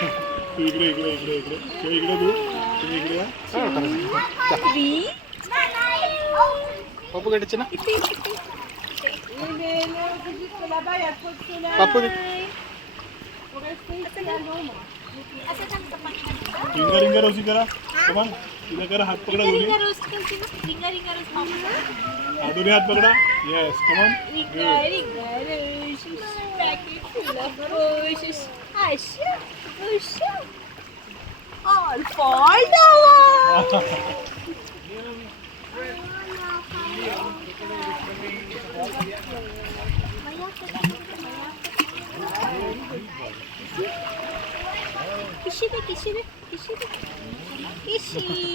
इकडे इकडे इकडे इकडे इकडे तू तुम्ही इकडे या पप्पू कटायचे ना पप्पू रिंगा रिंगा रोजी करा कमान इधर करा हाथ पकड़ा दोन्ही दोन्ही हात पकडा येस कमान और fall down. Kishi de, kishi de, kishi de, kishi.